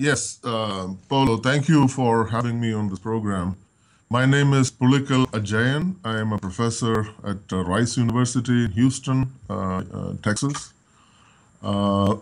Yes, Paulo, thank you for having me on this program. My name is Polickel Ajayan. I am a professor at Rice University in Houston, Texas. Uh,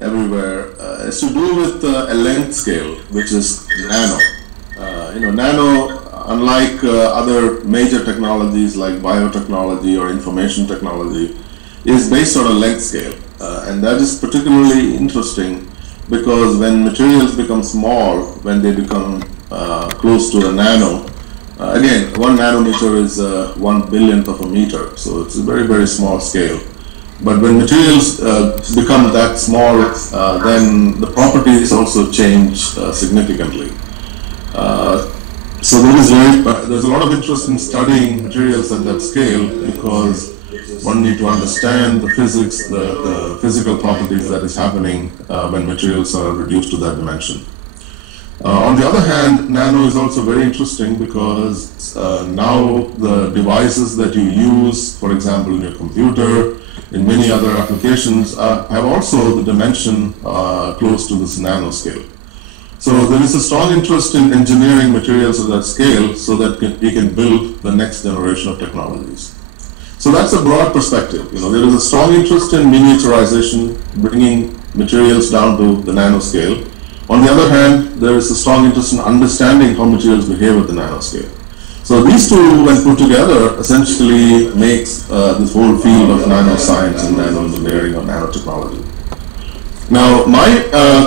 Everywhere is to do with a length scale, which is nano. Nano, unlike other major technologies like biotechnology or information technology, is based on a length scale. And that is particularly interesting because when materials become small, when they become close to a nano, again, 1 nanometer is 1 billionth of a meter, so it's a very, very small scale. But when materials become that small, then the properties also change significantly. So there's a lot of interest in studying materials at that scale because one needs to understand the physics, the physical properties that is happening when materials are reduced to that dimension. On the other hand, nano is also very interesting because now the devices that you use, for example, in your computer, in many other applications, have also the dimension close to this nanoscale. So there is a strong interest in engineering materials at that scale so that we can build the next generation of technologies. So that's a broad perspective. There is a strong interest in miniaturization, bringing materials down to the nanoscale. On the other hand, there is a strong interest in understanding how materials behave at the nanoscale. So these two, when put together, essentially makes this whole field of nanoscience and nanoengineering or nanotechnology. Now, my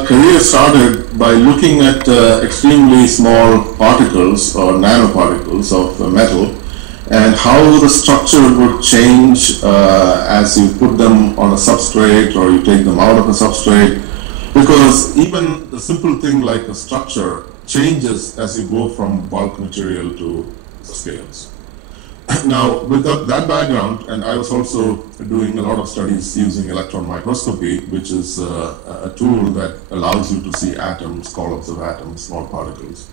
career started by looking at extremely small particles or nanoparticles of metal and how the structure would change as you put them on a substrate or you take them out of a substrate. Because even the simple thing like a structure changes as you go from bulk material to scales. Now, with that background, and I was also doing a lot of studies using electron microscopy, which is a tool that allows you to see atoms, columns of atoms, small particles.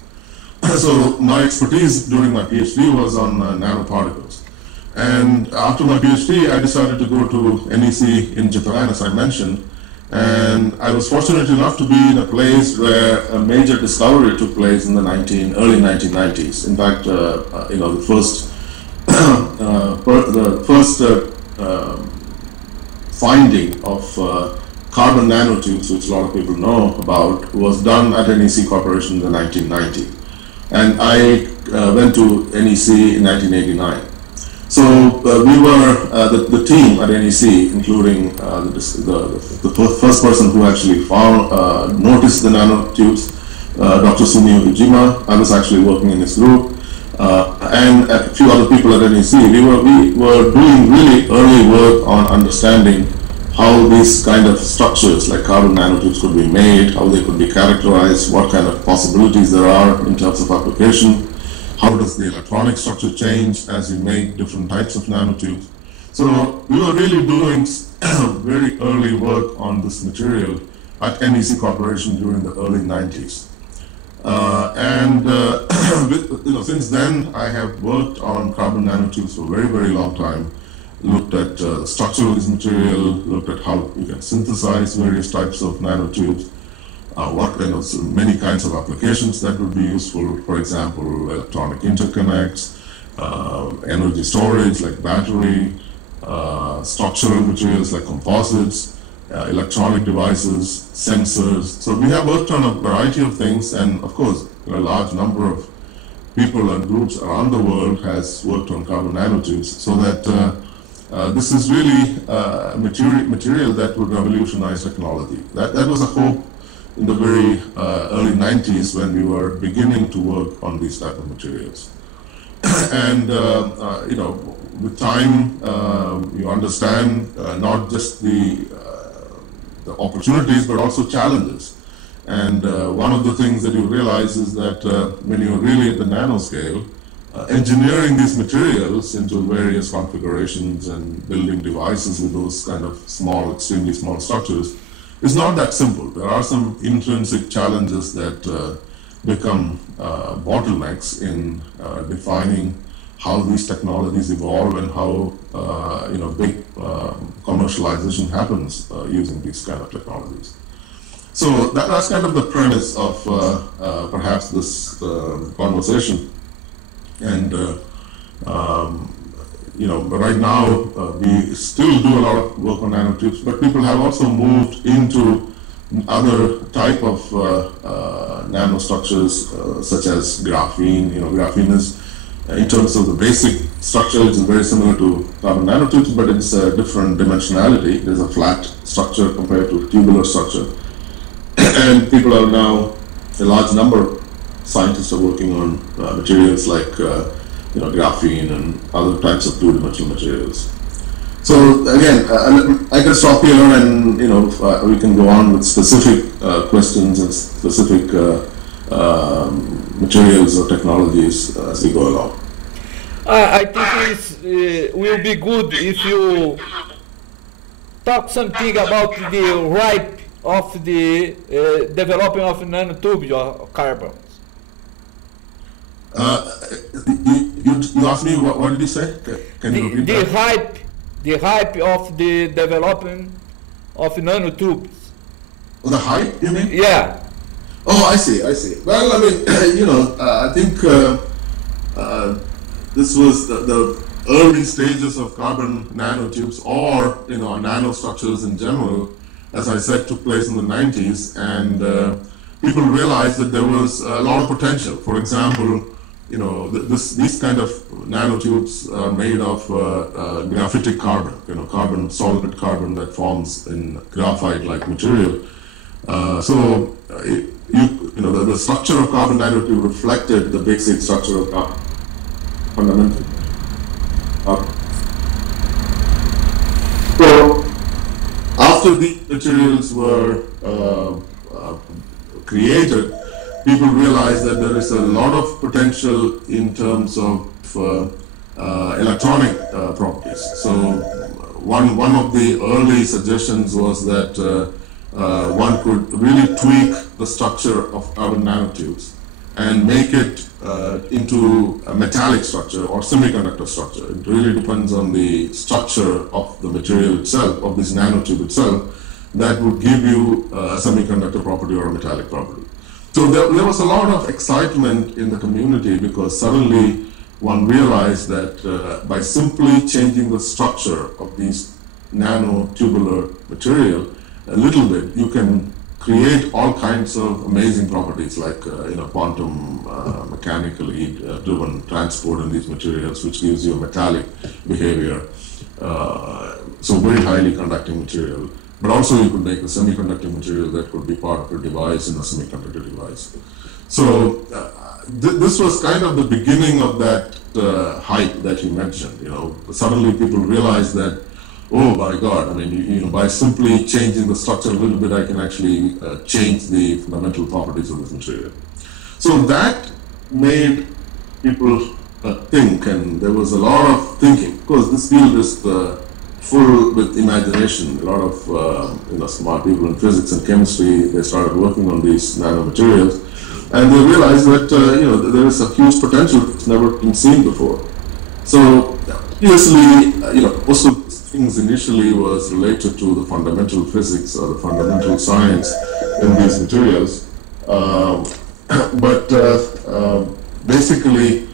So my expertise during my PhD was on nanoparticles. And after my PhD, I decided to go to NEC in Japan, as I mentioned. And I was fortunate enough to be in a place where a major discovery took place in the early 1990s. In fact, the first finding of carbon nanotubes, which a lot of people know about, was done at NEC Corporation in the 1990s. And I went to NEC in 1989. So we were the team at NEC, including the first person who actually noticed the nanotubes, Dr. Sunio Ujima. I was actually working in his group, and a few other people at NEC. We were doing really early work on understanding how these kind of structures like carbon nanotubes could be made, how they could be characterized, what kind of possibilities there are in terms of application. How does the electronic structure change as you make different types of nanotubes? So we were really doing very early work on this material at NEC Corporation during the early 90s. Since then I have worked on carbon nanotubes for a very, very long time. Looked at the structure of this material, looked at how you can synthesize various types of nanotubes, what kind of many kinds of applications that would be useful. For example, electronic interconnects, energy storage like battery, structural materials like composites, electronic devices, sensors. So we have worked on a variety of things, and of course, a large number of people and groups around the world has worked on carbon nanotubes, so that this is really material that would revolutionize technology. That was a hope in the very early 90s when we were beginning to work on these type of materials. And with time, you understand not just the opportunities but also challenges. And one of the things that you realize is that when you're really at the nanoscale, engineering these materials into various configurations and building devices with those kind of small, extremely small structures is not that simple. There are some intrinsic challenges that become bottlenecks in defining how these technologies evolve and how big commercialization happens using these kind of technologies. So that's kind of the premise of perhaps this conversation. And right now we still do a lot of work on nanotubes, but people have also moved into other type of nanostructures such as graphene. Graphene is, in terms of the basic structure, it's very similar to carbon nanotubes, but it's a different dimensionality. There's a flat structure compared to a tubular structure. And people are now, a large number of scientists are working on materials like graphene and other types of two-dimensional materials. So again, I can stop here, and we can go on with specific questions and specific materials or technologies as we go along. I think it will be good if you talk something about the ripe of the developing of nanotubes or carbons. You asked me, what did you say? Can you repeat that? The hype of the development of nanotubes. Oh, the hype, you mean? Yeah. Oh, I see. Well, I mean, I think this was the early stages of carbon nanotubes, or nanostructures in general, as I said, took place in the 90s, and people realized that there was a lot of potential. For example, these kind of nanotubes are made of graphitic carbon, solid carbon that forms in graphite-like material. So the structure of carbon nanotube reflected the basic structure of carbon fundamental. So after these materials were created, people realized that there is a lot of potential in terms of electronic properties. So one of the early suggestions was that one could really tweak the structure of carbon nanotubes and make it into a metallic structure or semiconductor structure. It really depends on the structure of the material itself, of this nanotube itself, that would give you a semiconductor property or a metallic property. So there was a lot of excitement in the community, because suddenly one realized that by simply changing the structure of these nanotubular material a little bit, you can create all kinds of amazing properties like quantum mechanically driven transport in these materials, which gives you a metallic behavior. So very highly conducting material. But also you could make a semiconductor material that could be part of a device in a semiconductor device. So this was kind of the beginning of that hype that you mentioned. Suddenly people realized that, oh my God, I mean, by simply changing the structure a little bit, I can actually change the fundamental properties of this material. So that made people think, and there was a lot of thinking. Of course, this field is full with imagination. A lot of smart people in physics and chemistry, they started working on these nanomaterials, and they realized that there is a huge potential that's never been seen before. So obviously, most of things initially was related to the fundamental physics or the fundamental science in these materials, but basically,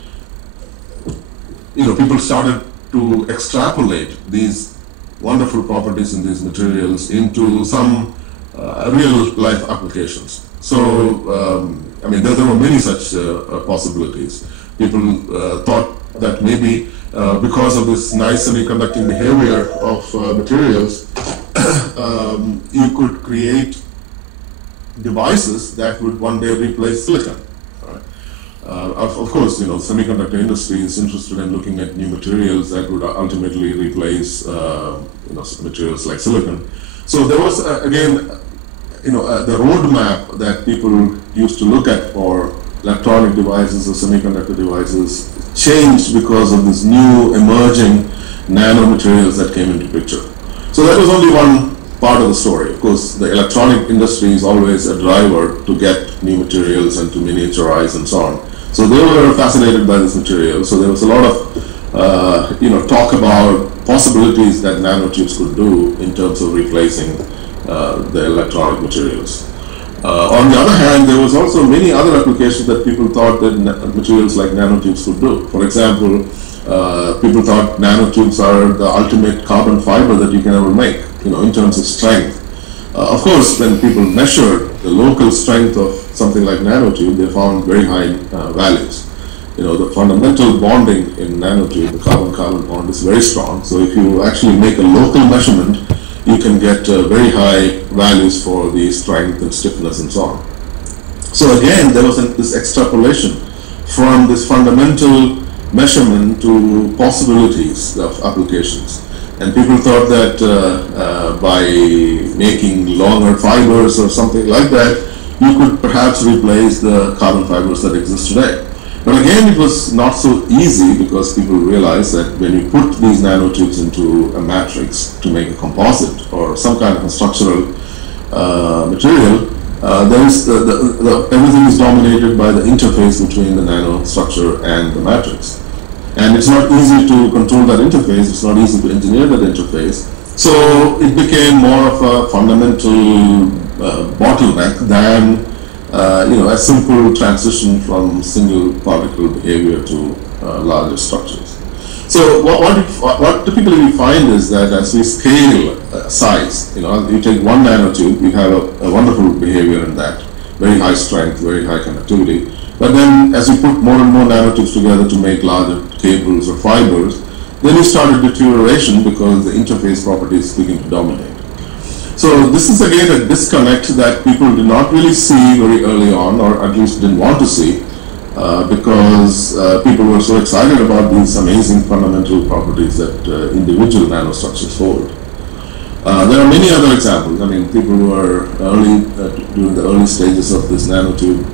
people started to extrapolate these wonderful properties in these materials into some real life applications. So, there were many such possibilities. People thought that maybe because of this nice semiconducting behavior of materials, you could create devices that would one day replace silicon. Of course, the semiconductor industry is interested in looking at new materials that would ultimately replace, materials like silicon. So there was, again, the roadmap that people used to look at for electronic devices or semiconductor devices changed because of this new emerging nanomaterials that came into picture. So that was only one part of the story. Of course, the electronic industry is always a driver to get new materials and to miniaturize and so on. So they were fascinated by this material. So there was a lot of talk about possibilities that nanotubes could do in terms of replacing the electronic materials. On the other hand, there was also many other applications that people thought that materials like nanotubes could do. For example, people thought nanotubes are the ultimate carbon fiber that you can ever make, in terms of strength. Of course, when people measured the local strength of something like nanotube, they found very high values. The fundamental bonding in nanotube, the carbon-carbon bond, is very strong. So if you actually make a local measurement, you can get very high values for the strength and stiffness and so on. So again, there was this extrapolation from this fundamental measurement to possibilities of applications. And people thought that by making longer fibers or something like that, you could perhaps replace the carbon fibers that exist today. But again, it was not so easy because people realized that when you put these nanotubes into a matrix to make a composite or some kind of a structural material, everything is dominated by the interface between the nanostructure and the matrix. And it's not easy to control that interface, it's not easy to engineer that interface. So it became more of a fundamental bottleneck than a simple transition from single particle behavior to larger structures. So what typically we find is that as we scale size, you take one nanotube, you have a wonderful behavior in that, very high strength, very high conductivity. But then as you put more and more nanotubes together to make larger cables or fibers, then you start a deterioration because the interface properties begin to dominate. So this is again a disconnect that people did not really see very early on, or at least didn't want to see, because people were so excited about these amazing fundamental properties that individual nanostructures hold. There are many other examples. People who were during the early stages of this nanotube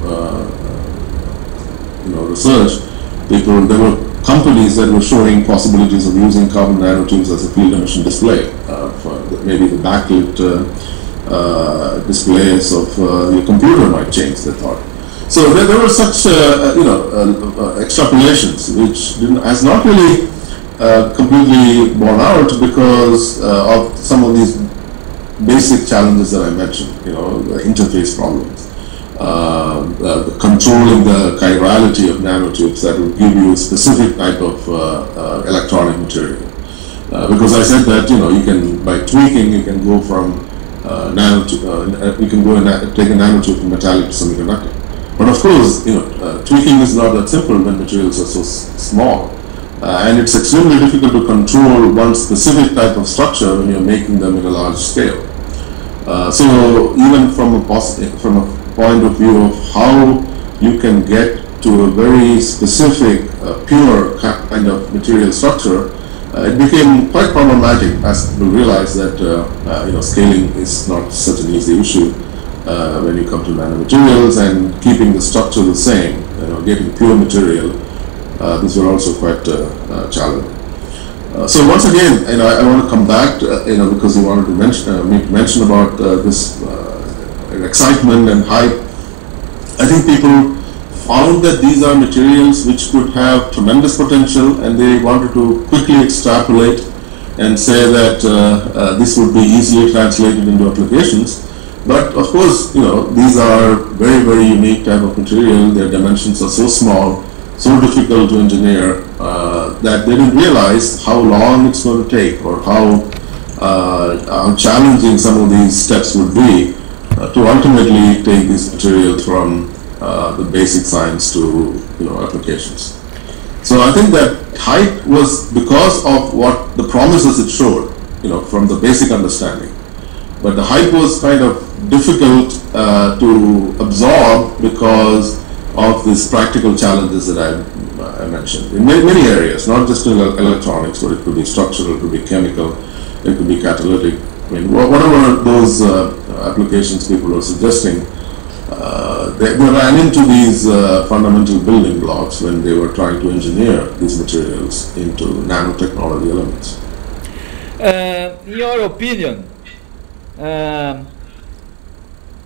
research, there were companies that were showing possibilities of using carbon nanotubes as a field emission display, for maybe the backlit displays of your computer might change, they thought. So there were such extrapolations, which has not really completely borne out because of some of these basic challenges that I mentioned, the interface problems. Controlling the chirality of nanotubes that will give you a specific type of electronic material. Because I said that you can, by tweaking, you can go from we can go and take a nanotube from metallic to semiconductor. But of course, tweaking is not that simple when materials are so small. And it's extremely difficult to control one specific type of structure when you're making them in a large scale. So even from a point of view of how you can get to a very specific, pure kind of material structure, it became quite problematic as people realized that scaling is not such an easy issue when you come to nanomaterials, and keeping the structure the same, getting pure material. These were also quite challenging. So once again, I want to come back, because you wanted to mention about this excitement and hype. I think people found that these are materials which could have tremendous potential, and they wanted to quickly extrapolate and say that this would be easily translated into applications. But of course, these are very, very unique type of material. Their dimensions are so small, so difficult to engineer, that they didn't realize how long it's going to take, or how challenging some of these steps would be to ultimately take this material from the basic science to applications. So I think that hype was because of what the promises it showed, from the basic understanding. But the hype was kind of difficult to absorb because of these practical challenges that I mentioned in many areas, not just in electronics, but it could be structural, it could be chemical, it could be catalytic. I mean, whatever those applications people were suggesting, they ran into these fundamental building blocks when they were trying to engineer these materials into nanotechnology elements. In your opinion,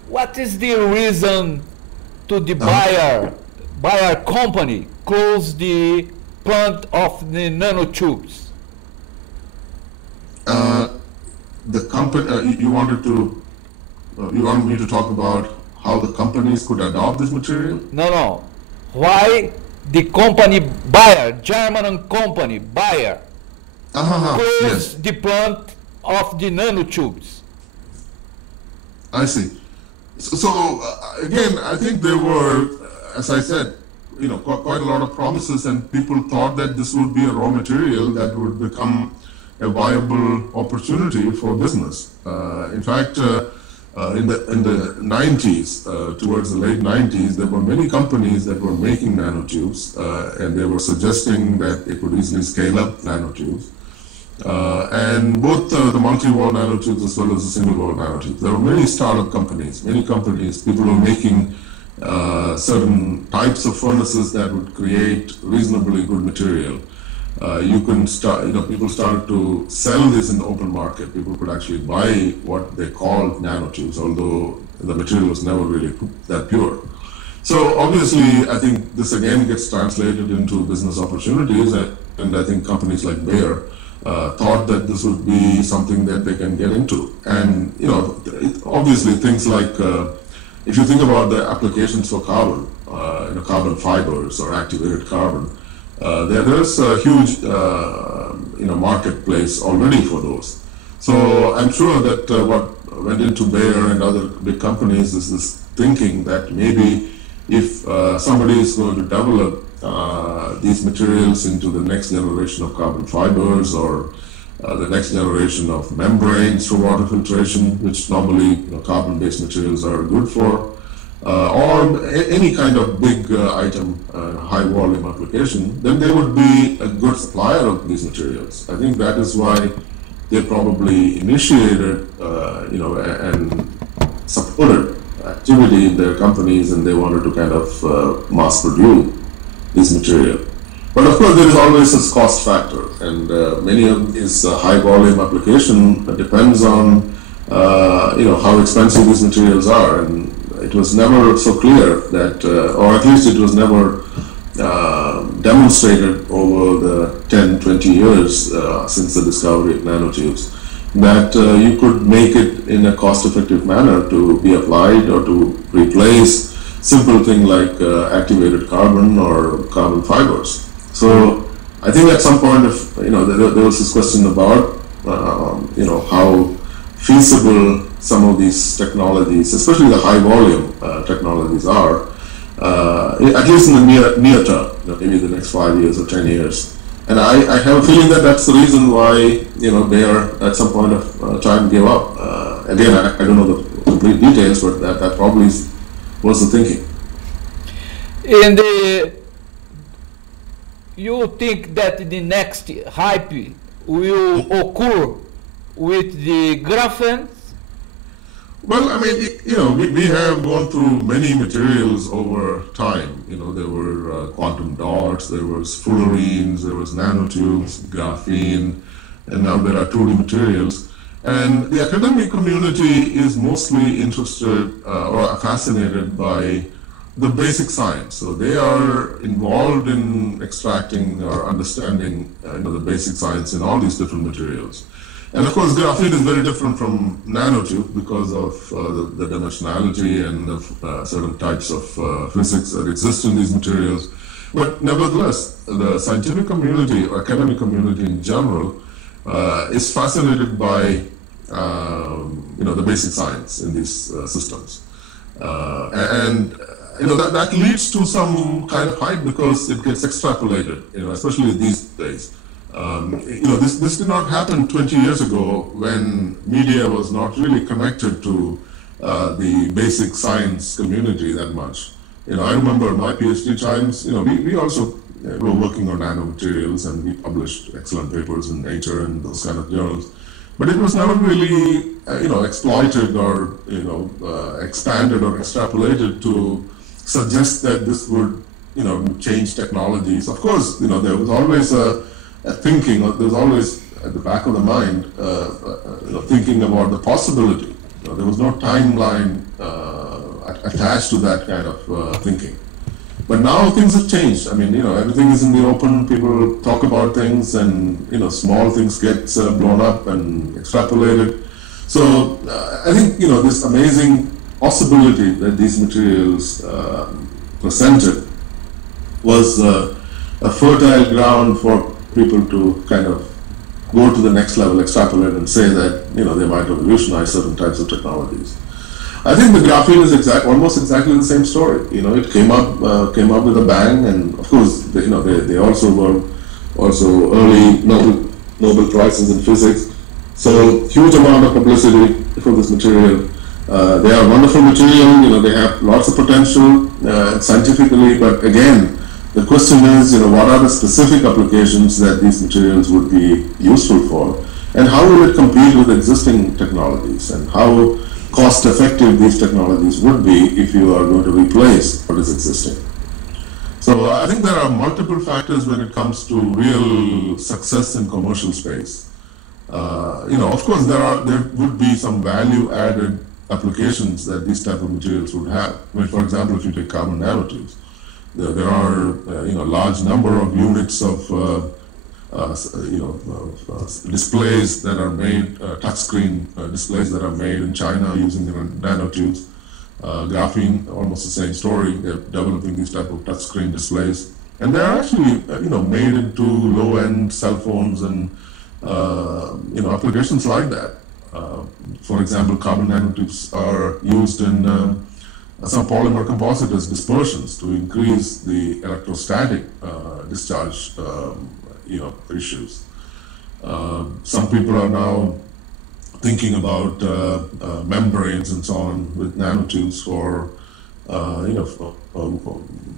what is the reason to the buyer company close the plant of the nanotubes? The company, you want me to talk about how the companies could adopt this material? No. Why the company buyer, German company buyer, close the plant of the nanotubes? I see. So again, I think there were, as I said, quite a lot of promises, and people thought that this would be a raw material that would become a viable opportunity for business. In fact, in the 90s, towards the late 90s, there were many companies that were making nanotubes, and they were suggesting that they could easily scale up nanotubes. And both the multi-wall nanotubes as well as the single-wall nanotubes. There were many startup companies, people were making certain types of furnaces that would create reasonably good material. People started to sell this in the open market. People could actually buy what they called nanotubes, although the material was never really that pure. So obviously, I think this again gets translated into business opportunities, and I think companies like Bayer thought that this would be something that they can get into. And obviously things like, if you think about the applications for carbon, carbon fibers or activated carbon, there's a huge marketplace already for those. So I'm sure that what went into Bayer and other big companies is this thinking that maybe if somebody is going to develop these materials into the next generation of carbon fibers, or the next generation of membranes for water filtration, which normally carbon-based materials are good for, or any kind of big item, high volume application, then they would be a good supplier of these materials. I think that is why they probably initiated and supported activity in their companies, and they wanted to kind of mass produce this material. But of course, there is always this cost factor, and many of these high volume application depends on how expensive these materials are, and it was never so clear that, or at least it was never demonstrated over the 10-20 years since the discovery of nanotubes, that you could make it in a cost-effective manner to be applied or to replace simple thing like activated carbon or carbon fibers. So I think at some point, there was this question about how feasible some of these technologies, especially the high volume technologies, are, at least in the near term, maybe the next 5 years or 10 years. And I have a feeling that that's the reason why they are at some point of time give up. Again, I don't know the complete details, but that probably was the thinking. And you think that the next hype will occur with the graphene? Well, I mean, we have gone through many materials over time. There were quantum dots, there was fullerenes, there was nanotubes, graphene, and now there are 2D materials. And the academic community is mostly interested or fascinated by the basic science. So they are involved in extracting or understanding the basic science in all these different materials. And of course, graphene is very different from nanotube because of the dimensionality and of certain types of physics that exist in these materials. But nevertheless, the scientific community, or academic community in general, is fascinated by the basic science in these systems. That leads to some kind of hype because it gets extrapolated, especially these days. This did not happen 20 years ago when media was not really connected to the basic science community that much. I remember my PhD times, we also were working on nanomaterials and we published excellent papers in Nature and those kind of journals. But it was never really, exploited or, expanded or extrapolated to suggest that this would, change technologies. Of course, there was always a thinking, there was always at the back of the mind, thinking about the possibility. There was no timeline attached to that kind of thinking. But now things have changed. I mean, everything is in the open. People talk about things, and small things get blown up and extrapolated. So I think this amazing possibility that these materials presented was a fertile ground for people to kind of go to the next level, extrapolate, and say that they might revolutionize certain types of technologies. I think the graphene is almost exactly the same story. It came up with a bang, and of course, they also were early Nobel prizes in physics. So huge amount of publicity for this material. They are wonderful material. They have lots of potential scientifically, but again, the question is, what are the specific applications that these materials would be useful for, and how will it compete with existing technologies, and how cost-effective these technologies would be if you are going to replace what is existing. So I think there are multiple factors when it comes to real success in commercial space. Of course, there would be some value-added applications that these type of materials would have. I mean, for example, if you take carbon nanotubes, there are large number of units of displays that are made, touchscreen displays that are made in China using the nanotubes. Graphene, almost the same story. They're developing these type of touchscreen displays, and they're actually made into low-end cell phones and applications like that. For example, carbon nanotubes are used in some polymer compositors dispersions to increase the electrostatic discharge issues. Some people are now thinking about membranes and so on with nanotubes for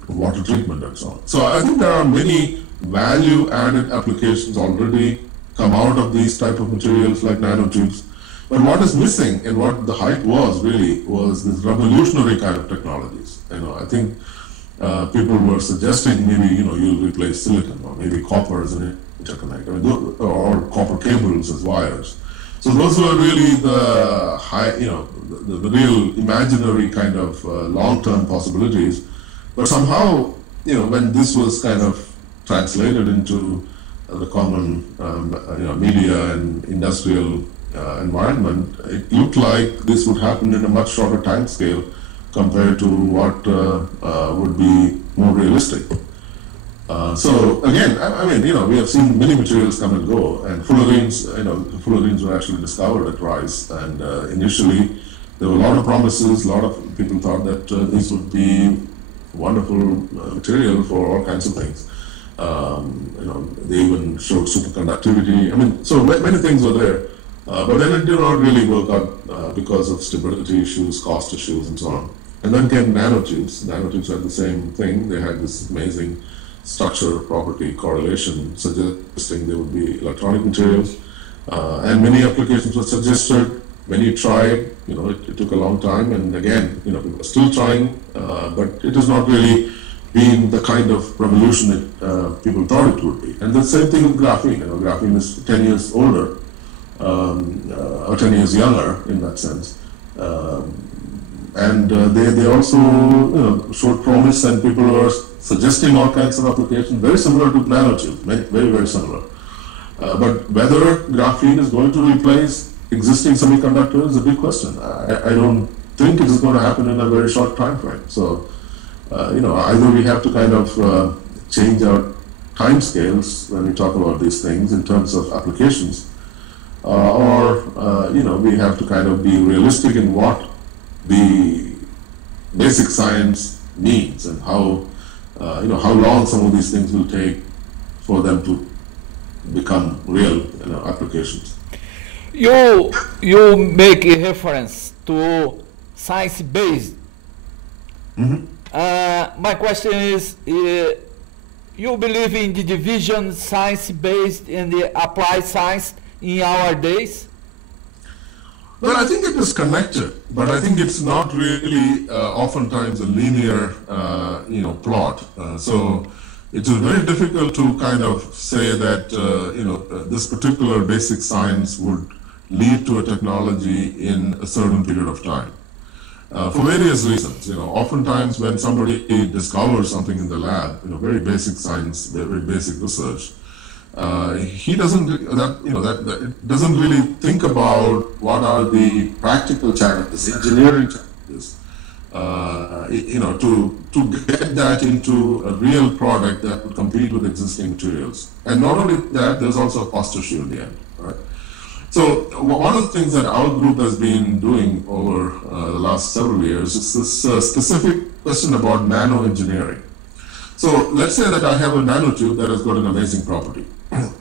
water treatment and so on. So I think there are many value-added applications already come out of these type of materials like nanotubes. But what is missing, and what the hype was really, was this revolutionary kind of technologies. I think people were suggesting maybe you'll replace silicon, or maybe copper as an interconnect, or copper cables as wires. So those were really the high, the real imaginary kind of long-term possibilities. But somehow, when this was kind of translated into the common, media and industrial environment, it looked like this would happen in a much shorter time scale compared to what would be more realistic. So again, I mean, we have seen many materials come and go, and fullerenes, fullerenes were actually discovered at Rice, and initially there were a lot of promises. A lot of people thought that these would be wonderful material for all kinds of things. They even showed superconductivity. I mean, so many things were there, but then it did not really work out because of stability issues, cost issues, and so on. And then came nanotubes. Nanotubes had the same thing. They had this amazing structure property correlation suggesting they would be electronic materials, and many applications were suggested. Many tried, it took a long time, and again, people are still trying, but it has not really been the kind of revolution that people thought it would be. And the same thing with graphene. Graphene is 10 years older, or 10 years younger in that sense. And they also showed promise, and people were suggesting all kinds of applications very similar to nanotubes, very, very similar. But whether graphene is going to replace existing semiconductors is a big question. I don't think it is going to happen in a very short time frame. So, either we have to kind of change our time scales when we talk about these things in terms of applications, or we have to kind of be realistic in what the basic science needs and how long some of these things will take for them to become real applications. You make a reference to science-based. Mm-hmm. My question is, you believe in the division science-based and the applied science in our days? Well, I think it is connected, but I think it's not really oftentimes a linear, plot. So it is very difficult to kind of say that, this particular basic science would lead to a technology in a certain period of time. For various reasons, oftentimes when somebody discovers something in the lab, very basic science, very basic research, he doesn't doesn't really think about what are the practical challenges, engineering challenges, to get that into a real product that would compete with existing materials. And not only that, there's also a cost issue in the end, right? So one of the things that our group has been doing over the last several years is this specific question about nano engineering. So let's say that I have a nanotube that has got an amazing property.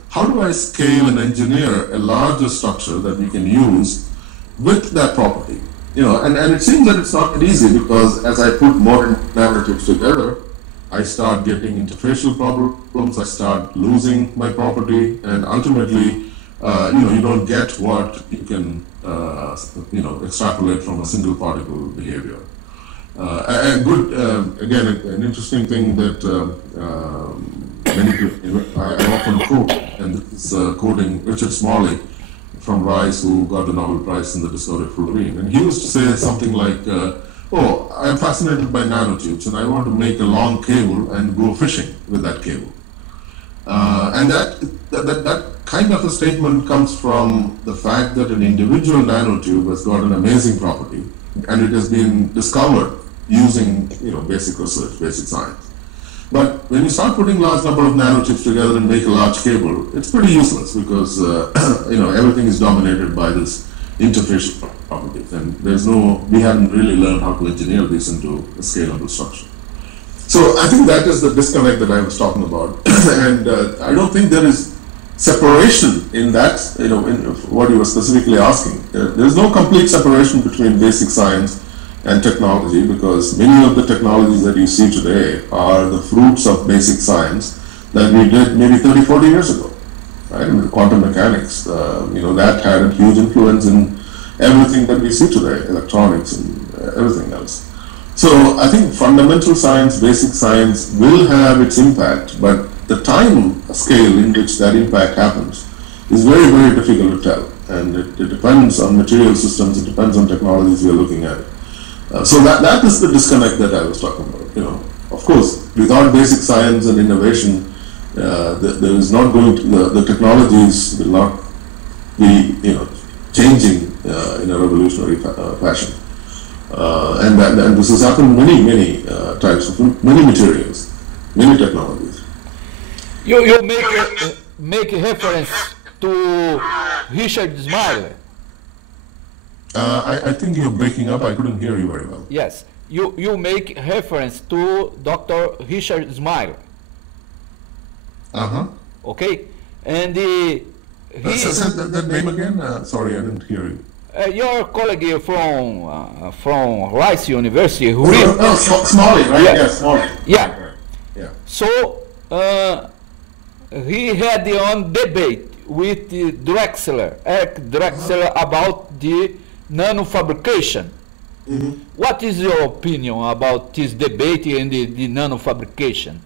How do I scale and engineer a larger structure that we can use with that property? And it seems that it's not easy, because as I put more nanotubes together, I start getting interfacial problems, I start losing my property, and ultimately, you don't get what you can, extrapolate from a single particle behavior. Again, an interesting thing that many people, I often quote, and this is quoting Richard Smalley from Rice, who got the Nobel Prize in the discovery of fullerene. And he used to say something like, I'm fascinated by nanotubes, and I want to make a long cable and go fishing with that cable. And that kind of a statement comes from the fact that an individual nanotube has got an amazing property, and it has been discovered using basic research, basic science. But when you start putting large number of nanotubes together and make a large cable, it's pretty useless, because everything is dominated by this interfacial properties, and we haven't really learned how to engineer this into a scalable structure. So I think that is the disconnect that I was talking about, and I don't think there is separation in that, in what you were specifically asking. There is no complete separation between basic science and technology, because many of the technologies that you see today are the fruits of basic science that we did maybe 30, 40 years ago. Right? I mean, quantum mechanics, that had a huge influence in everything that we see today, electronics and everything else. So I think fundamental science, basic science will have its impact, but the time scale in which that impact happens is very, very difficult to tell. And it depends on material systems, it depends on technologies we are looking at. So that is the disconnect that I was talking about. Of course, without basic science and innovation, there is not going to, the technologies will not be changing in a revolutionary fashion. And this has happened many types of many materials, many technologies. You make a reference to Richard Smiler. I think you're breaking up. I couldn't hear you very well. Yes, you make reference to Dr. Richard Smiler. Okay, and say that name again. Sorry, I didn't hear you. Your colleague from Rice University. Smalley, right? Yeah. Yes, Smalley. Yeah. Yeah. So he had on debate with Drexler, Eric Drexler, about the nano fabrication. What is your opinion about this debate and the nano fabrication?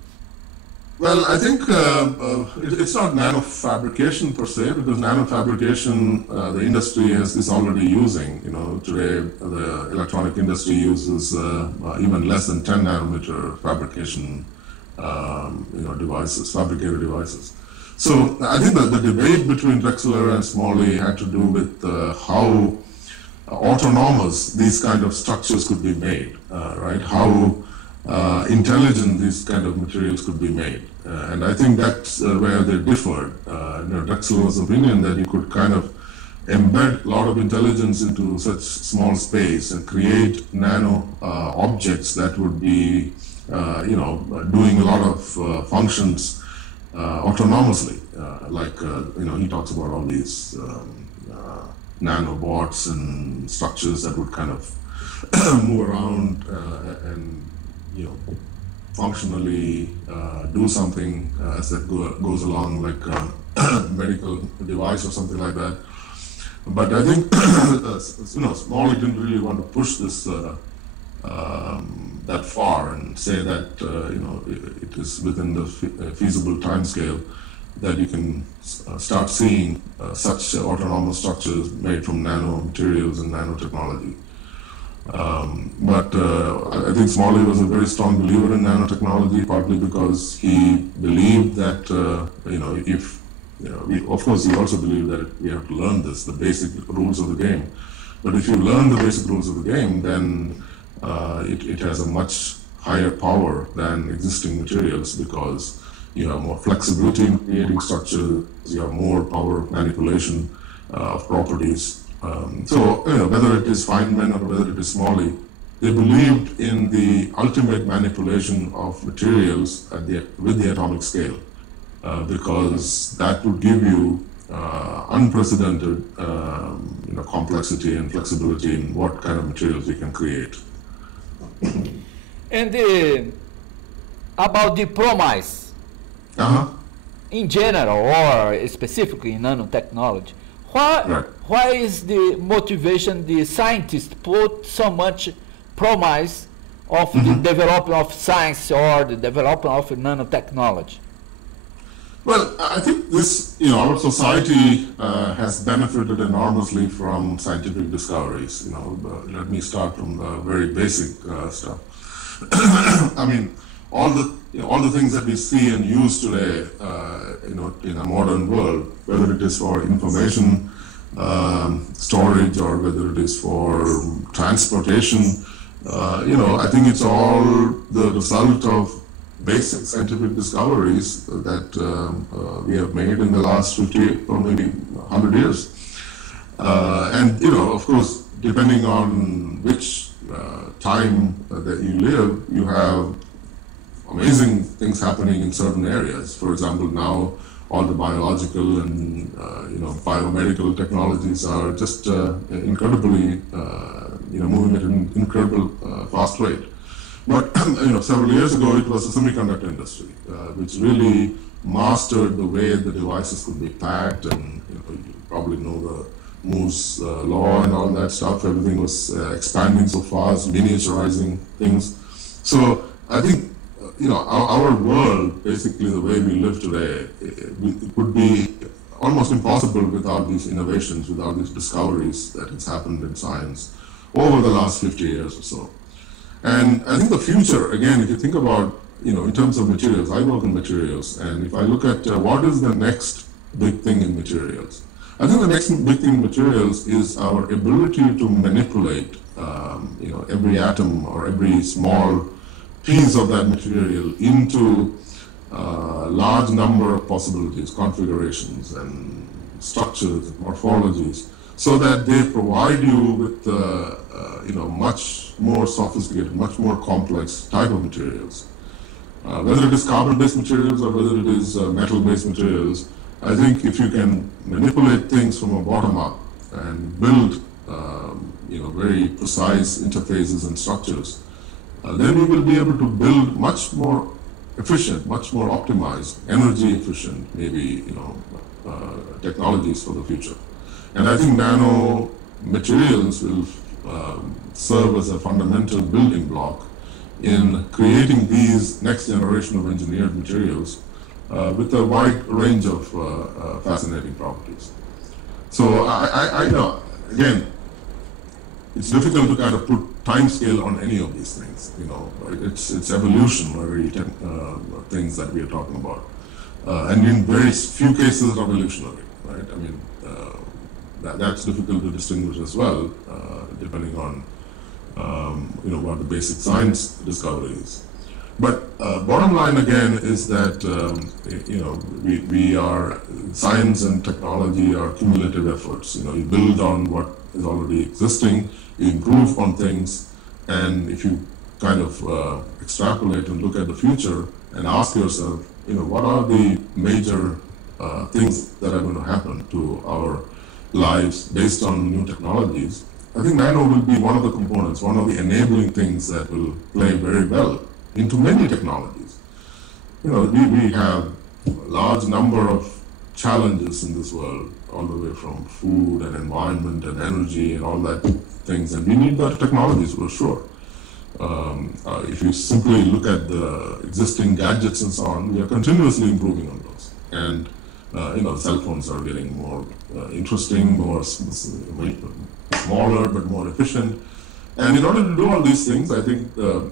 Well, I think it's not nanofabrication per se, because nanofabrication the industry is already using. You know, today the electronic industry uses even less than 10 nanometer fabrication, fabricated devices. So I think that the debate between Drexler and Smalley had to do with how autonomous these kind of structures could be made, right? How intelligent these kind of materials could be made. And I think that's where they differed. Drexler was of opinion that you could kind of embed a lot of intelligence into such small space and create nano objects that would be, doing a lot of functions autonomously. He talks about all these nanobots and structures that would kind of move around and functionally do something as that goes along, like a medical device or something like that. But I think Smalley didn't really want to push this that far and say that it is within the feasible time scale that you can start seeing such autonomous structures made from nano materials and nanotechnology. But I think Smalley was a very strong believer in nanotechnology, partly because he believed that of course he also believed that we have to learn the basic rules of the game. But if you learn the basic rules of the game, then it has a much higher power than existing materials, because you have more flexibility in creating structures, you have more power of manipulation of properties. So whether it is Feynman or whether it is Smalley, they believed in the ultimate manipulation of materials with the atomic scale, because that would give you unprecedented complexity and flexibility in what kind of materials you can create. And about the promise, in general or specifically in nanotechnology, why is the motivation the scientists put so much promise of the development of science or the development of nanotechnology? Well, I think this, our society has benefited enormously from scientific discoveries. Let me start from the very basic stuff. I mean, all the things that we see and use today, in a modern world, whether it is for information storage or whether it is for transportation, I think it's all the result of basic scientific discoveries that we have made in the last 50 or maybe 100 years. And, of course, depending on which time that you live, you have amazing things happening in certain areas. For example, now all the biological and biomedical technologies are just incredibly, moving at an incredible fast rate. But several years ago, it was the semiconductor industry, which really mastered the way the devices could be packed, and you probably know the Moore's law and all that stuff. Everything was expanding so fast, miniaturizing things. So I think our world, basically the way we live today, it would be almost impossible without these innovations, without these discoveries that has happened in science over the last 50 years or so. And I think the future, again, if you think about, in terms of materials, I work in materials, and if I look at what is the next big thing in materials, I think the next big thing in materials is our ability to manipulate, every atom or every small piece of that material into large number of possibilities, configurations, and structures, morphologies, so that they provide you with much more sophisticated, much more complex type of materials. Whether it is carbon-based materials or whether it is metal-based materials, I think if you can manipulate things from a bottom up and build very precise interfaces and structures, then we will be able to build much more efficient, much more optimized, energy efficient, maybe technologies for the future. And I think nano materials will serve as a fundamental building block in creating these next generation of engineered materials with a wide range of fascinating properties. So I know, again, it's difficult to kind of put time scale on any of these things. It's evolutionary things that we are talking about, and in very few cases revolutionary, right? I mean, that's difficult to distinguish as well, depending on what the basic science discovery is. But bottom line again is that we are, science and technology are cumulative efforts. You build on what is already existing, you improve on things, and if you kind of extrapolate and look at the future and ask yourself, what are the major things that are going to happen to our lives based on new technologies, I think nano will be one of the components, one of the enabling things that will play very well into many technologies. We have a large number of challenges in this world, all the way from food and environment and energy and all that things, and we need that technologies for sure. If you simply look at the existing gadgets and so on, we are continuously improving on those. And cell phones are getting more interesting, more smaller but more efficient. And in order to do all these things, I think the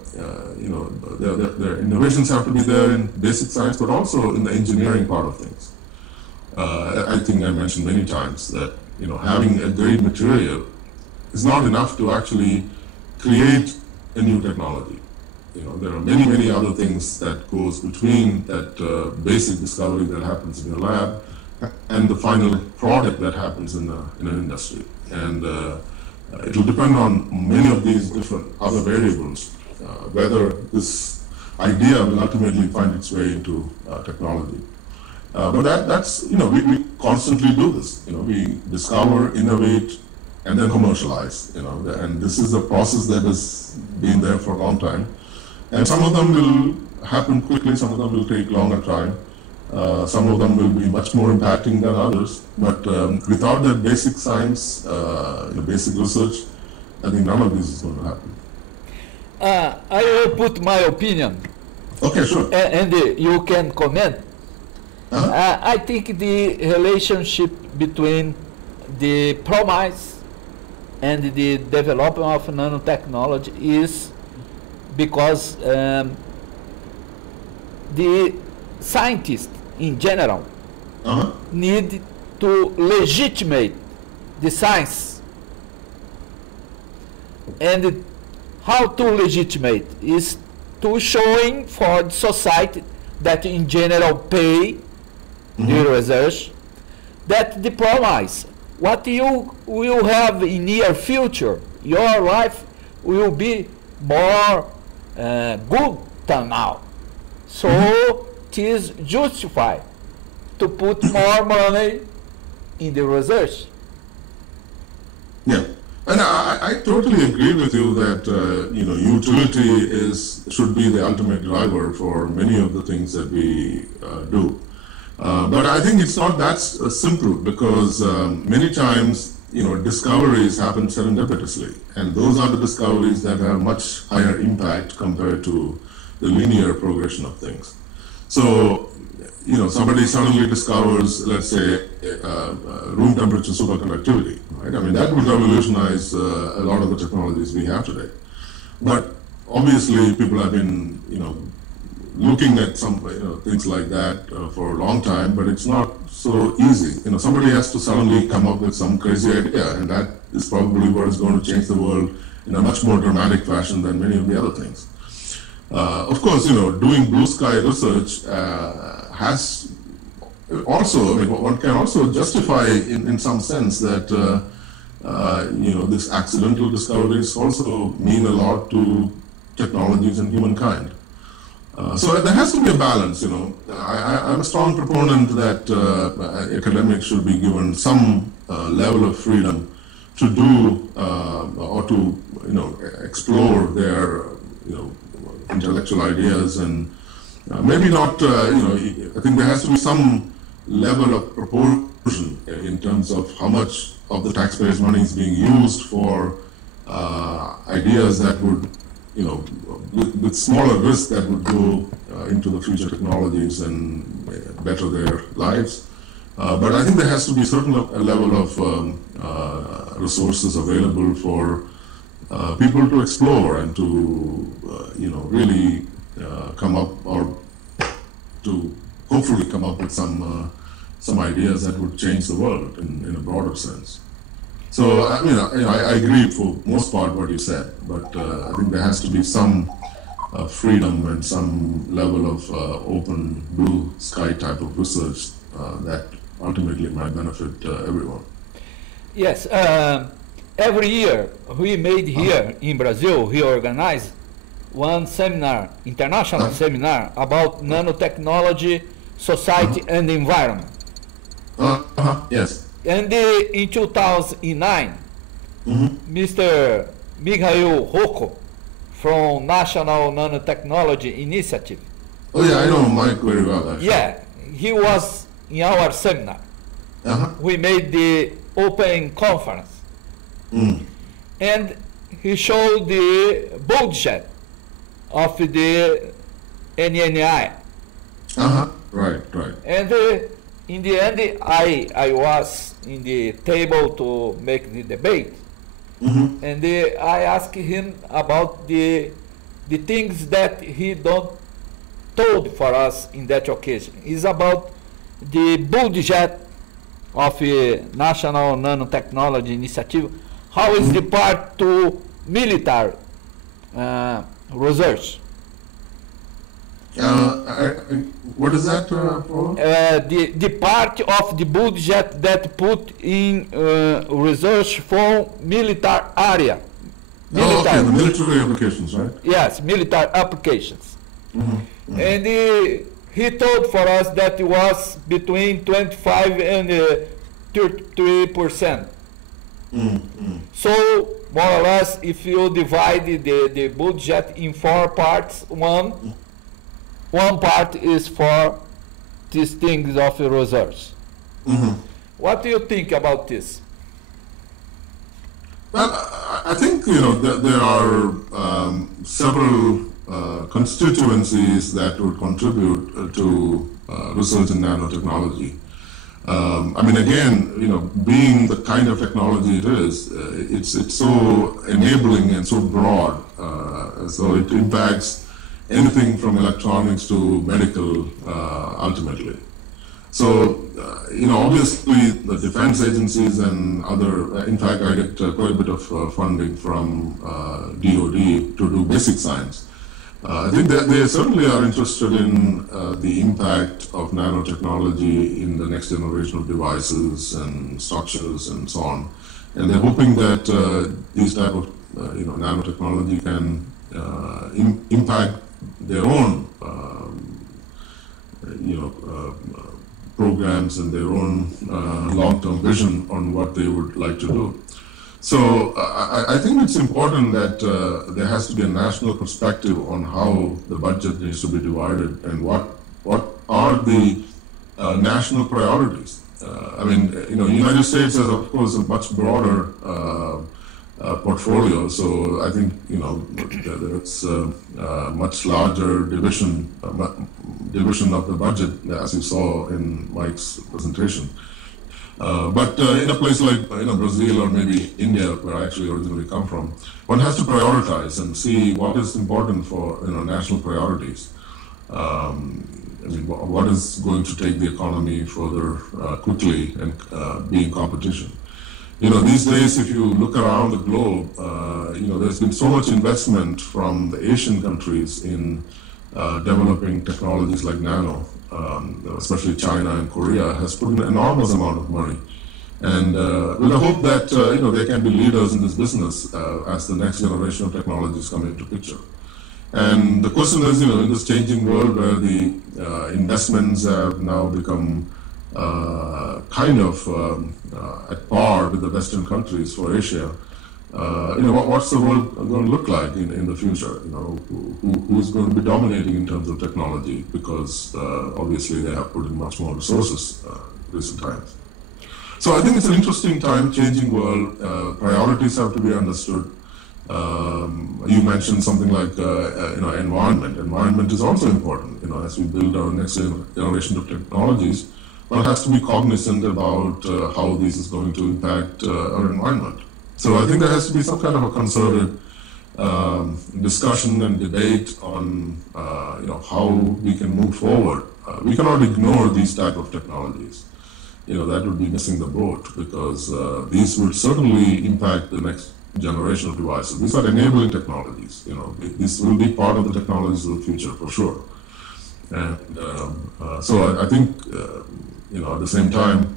innovations have to be there in basic science, but also in the engineering part of things. I think I mentioned many times that having a great material is not enough to actually create a new technology. There are many other things that goes between that basic discovery that happens in your lab and the final product that happens in an industry. And it will depend on many of these different other variables, whether this idea will ultimately find its way into technology. But that's, we constantly do this. We discover, innovate, and then commercialize, and this is a process that has been there for a long time. And some of them will happen quickly, some of them will take longer time, some of them will be much more impacting than others. But without that basic science, basic research, I think none of this is going to happen. I will put my opinion. Okay, sure. And you can comment. I think the relationship between the promise and the development of nanotechnology is because the scientists in general need to legitimate the science. And how to legitimate is to showing for the society that in general pay the research, that the promise, what you will have in near future, your life will be more good than now. So it is justified to put more money in the research. Yeah, and I totally agree with you that utility should be the ultimate driver for many of the things that we do. But I think it's not that simple, because many times discoveries happen serendipitously, and those are the discoveries that have much higher impact compared to the linear progression of things. So somebody suddenly discovers, let's say, room temperature superconductivity, right? I mean, that would revolutionize a lot of the technologies we have today. But obviously people have been looking at some things like that for a long time, but it's not so easy. Somebody has to suddenly come up with some crazy idea, and that is probably what is going to change the world in a much more dramatic fashion than many of the other things. Of course, doing blue sky research has also, one can also justify in some sense that, this accidental discoveries also mean a lot to technologies and humankind. So there has to be a balance, I'm a strong proponent that academics should be given some level of freedom to do or to, explore their, intellectual ideas, and maybe not, I think there has to be some level of proportion in terms of how much of the taxpayers' money is being used for ideas that would, with smaller risk that would go into the future technologies and better their lives. But I think there has to be a certain level of resources available for people to explore and to, really come up, or to hopefully come up with some ideas that would change the world in a broader sense. So, I agree for most part what you said, but I think there has to be some freedom and some level of open blue sky type of research that ultimately might benefit everyone. Yes, every year we made here in Brazil, we organized one seminar, international seminar about nanotechnology, society and environment. Yes. And in 2009, Mr. Mikhail Rocco from National Nanotechnology Initiative. Oh yeah, I know Mike very well, actually. Yeah, he was in our seminar. We made the open conference. And he showed the budget of the NNI. Right. And in the end, I was in the table to make the debate. And I asked him about the things that he don't told for us in that occasion. It's about the budget of the National Nanotechnology Initiative. How is the part to military research? What is that, Paul? The part of the budget that put in research for military area. Okay, the military applications, right? Yes, military applications. And he told for us that it was between 25 and 33%. So, more or less, if you divide the budget in 4 parts, one part is for these things of research. What do you think about this? Well, I think, there are several constituencies that would contribute to research in nanotechnology. Again, being the kind of technology it is, it's so enabling and so broad, so it impacts anything from electronics to medical, ultimately. So, obviously the defense agencies and other, in fact, I get quite a bit of funding from DOD to do basic science. I think that they certainly are interested in the impact of nanotechnology in the next generation of devices and structures and so on. And they're hoping that these type of nanotechnology can impact their own programs and their own long-term vision on what they would like to do. So I think it's important that there has to be a national perspective on how the budget needs to be divided and what are the national priorities. The United States has, of course, a much broader portfolio. So I think there's a much larger division of the budget, as you saw in Mike's presentation. But in a place like Brazil or maybe India, where I actually originally come from, one has to prioritize and see what is important for national priorities. What is going to take the economy further quickly and be in competition. These days, if you look around the globe, there's been so much investment from the Asian countries in developing technologies like nano, especially China and Korea, has put an enormous amount of money. And with the hope that, they can be leaders in this business as the next generation of technologies come into picture. And the question is, in this changing world where the investments have now become kind of at par with the Western countries for Asia, what's the world going to look like in the future? Who's going to be dominating in terms of technology? Because obviously they have put in much more resources in recent times. So I think it's an interesting time, changing world. Priorities have to be understood. You mentioned something like environment. Environment is also important. As we build our next generation of technologies, one has to be cognizant about how this is going to impact our environment. So I think there has to be some kind of a concerted discussion and debate on how we can move forward. We cannot ignore these type of technologies. That would be missing the boat, because these would certainly impact the next generation of devices. These are enabling technologies. This will be part of the technologies of the future for sure. And so I think at the same time,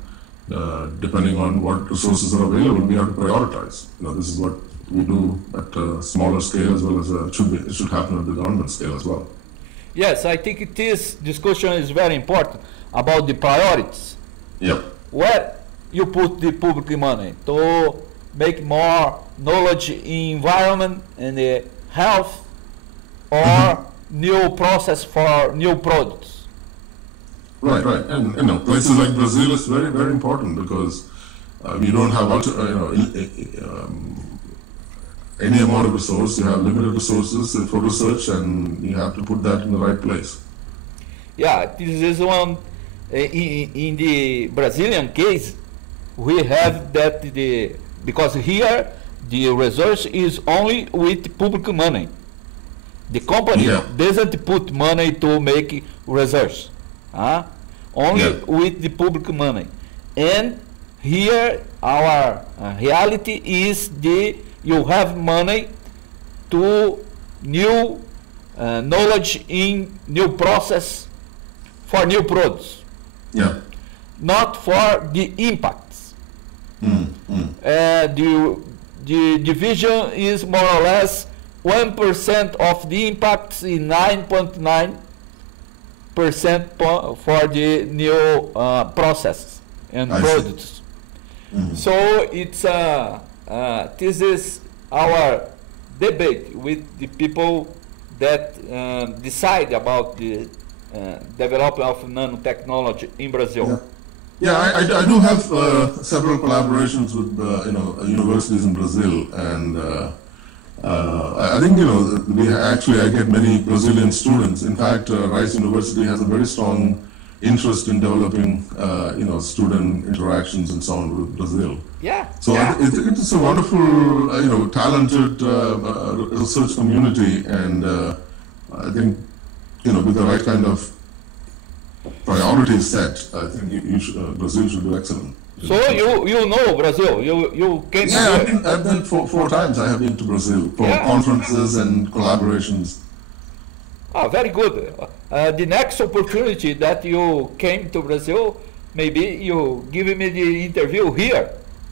depending on what resources are available, we have to prioritize. This is what we do at a smaller scale, as well as it should happen at the government scale as well. Yes, I think this discussion is very important about the priorities. Yep. Where you put the public money to make more knowledge in environment and health, or new process for new products. Right. And places like Brazil is very, very important, because you don't have any amount of resource. You have limited resources for research, and you have to put that in the right place. Yeah, this is one. In the Brazilian case, we have that because here the research is only with public money. The company doesn't put money to make research, only with the public money. And here our reality is you have money to new knowledge in new process for new products. Yeah. Not for the impacts. The division is more or less 1% of the impacts in 9.9% for the new processes and products. So it's this is our debate with the people that decide about the development of nanotechnology in Brazil. Yeah, I do have several collaborations with universities in Brazil, and I think I get many Brazilian students. In fact, Rice University has a very strong interest in developing student interactions and so on with Brazil. Yeah. So it's a wonderful talented research community, and I think with the right kind of priorities set, I think Brazil should do excellent. So you know Brazil, you came here. I've been 4 times. I have been to Brazil for conferences and collaborations. Oh, very good. The next opportunity that you came to Brazil, maybe you give me the interview here.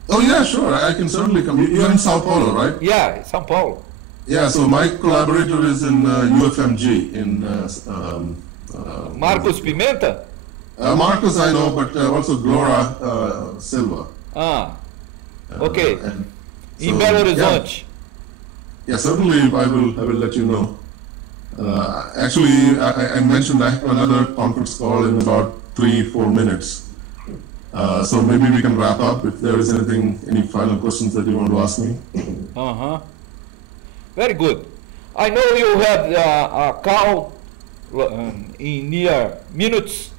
Oh yeah, sure. I can certainly come. You're in Sao Paulo, right? Yeah, São Paulo. Yeah, so my collaborator is in UFMG in Marcos Pimenta? Marcos I know, but also Glora Silva. Okay. In Belo Horizonte. Yeah, certainly I will let you know. Actually, I mentioned I have another conference call in about 3-4 minutes. So maybe we can wrap up if there is any final questions that you want to ask me. Very good. I know you have a call in near minutes,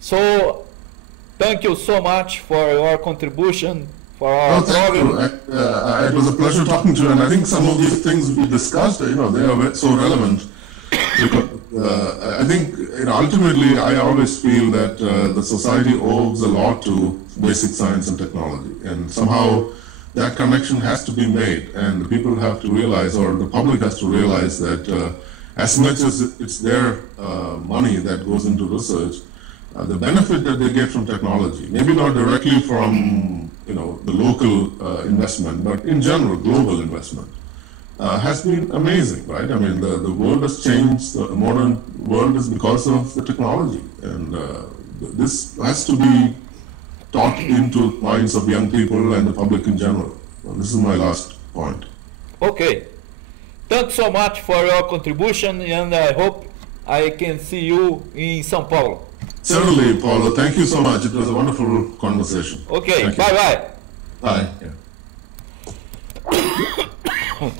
so thank you so much for your contribution for our program. It was a pleasure talking to you, and I think some of these things we discussed, they are so relevant. Because, I think ultimately I always feel that the society owes a lot to basic science and technology, and somehow that connection has to be made, and the people have to realize, or the public has to realize that as much as it's their money that goes into research, the benefit that they get from technology, maybe not directly from the local investment, but in general, global investment, has been amazing, right? I mean, the world has changed, the modern world is because of the technology, and this has to be taught into minds of young people and the public in general. Well, this is my last point. Okay. Thanks so much for your contribution, and I hope I can see you in São Paulo. Certainly, Paulo. Thank you so much. It was a wonderful conversation. Okay, bye-bye. Bye. Yeah.